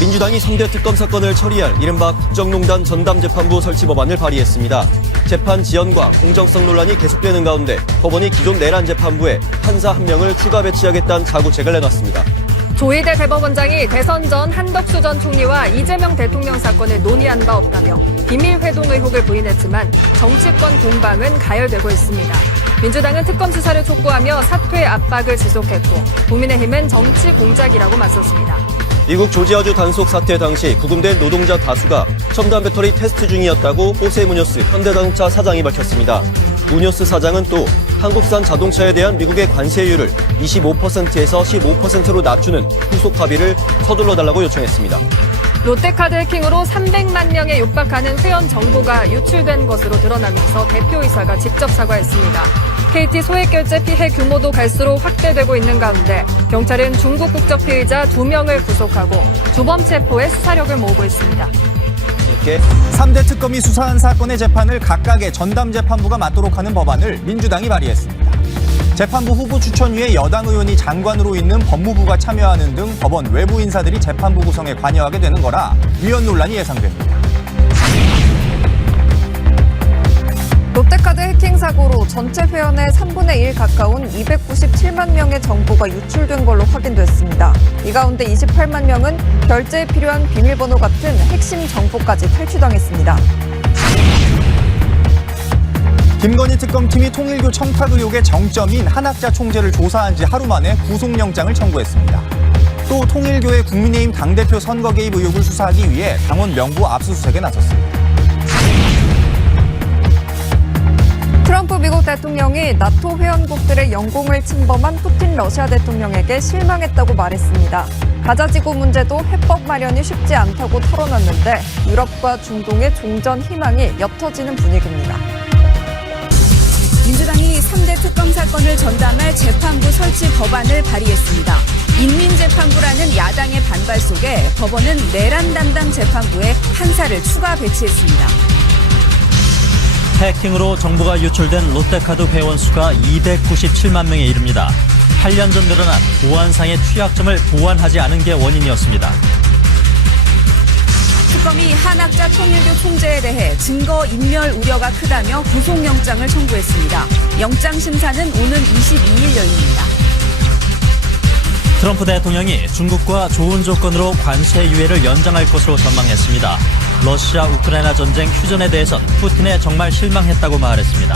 민주당이 3대 특검 사건을 처리할 이른바 국정농단 전담재판부 설치 법안을 발의했습니다. 재판 지연과 공정성 논란이 계속되는 가운데 법원이 기존 내란 재판부에 판사 1명을 추가 배치하겠다는 자구책을 내놨습니다. 조희대 대법원장이 대선 전 한덕수 전 총리와 이재명 대통령 사건을 논의한 바 없다며 비밀 회동 의혹을 부인했지만 정치권 공방은 가열되고 있습니다. 민주당은 특검 수사를 촉구하며 사퇴 압박을 지속했고 국민의힘은 정치 공작이라고 맞섰습니다. 미국 조지아주 단속 사태 당시 구금된 노동자 다수가 첨단 배터리 테스트 중이었다고 호세 무뇨스 현대자동차 사장이 밝혔습니다. 무뇨스 사장은 또 한국산 자동차에 대한 미국의 관세율을 25%에서 15%로 낮추는 후속 합의를 서둘러 달라고 요청했습니다. 롯데카드 해킹으로 300만 명에 육박하는 회원 정보가 유출된 것으로 드러나면서 대표이사가 직접 사과했습니다. KT 소액결제 피해 규모도 갈수록 확대되고 있는 가운데 경찰은 중국 국적 피의자 2명을 구속하고 주범 체포에 수사력을 모으고 있습니다. 3대 특검이 수사한 사건의 재판을 각각의 전담재판부가 맡도록 하는 법안을 민주당이 발의했습니다. 재판부 후보 추천위에 여당 의원이 장관으로 있는 법무부가 참여하는 등 법원 외부 인사들이 재판부 구성에 관여하게 되는 거라 위헌 논란이 예상됩니다. 롯데카드 해킹 사고로 전체 회원의 3분의 1 가까운 297만 명의 정보가 유출된 걸로 확인됐습니다. 이 가운데 28만 명은 결제에 필요한 비밀번호 같은 핵심 정보까지 탈취당했습니다. 김건희 특검팀이 통일교 청탁 의혹의 정점인 한학자 총재를 조사한 지 하루 만에 구속영장을 청구했습니다. 또 통일교의 국민의힘 당대표 선거 개입 의혹을 수사하기 위해 당원 명부 압수수색에 나섰습니다. 트럼프 미국 대통령이 나토 회원국들의 영공을 침범한 푸틴 러시아 대통령에게 실망했다고 말했습니다. 가자지구 문제도 해법 마련이 쉽지 않다고 털어놨는데 유럽과 중동의 종전 희망이 옅어지는 분위기입니다. 민주당이 3대 특검 사건을 전담할 재판부 설치 법안을 발의했습니다. 인민재판부라는 야당의 반발 속에 법원은 내란 담당 재판부에 판사를 추가 배치했습니다. 해킹으로 정보가 유출된 롯데카드 회원 수가 297만 명에 이릅니다. 8년 전 늘어난 보안상의 취약점을 보완하지 않은 게 원인이었습니다. 특검이 한학자 통일교 총재에 대해 증거 인멸 우려가 크다며 구속영장을 청구했습니다. 영장 심사는 오는 22일 열립니다. 트럼프 대통령이 중국과 좋은 조건으로 관세 유예를 연장할 것으로 전망했습니다. 러시아 우크라이나 전쟁 휴전에 대해선 푸틴에 정말 실망했다고 말했습니다.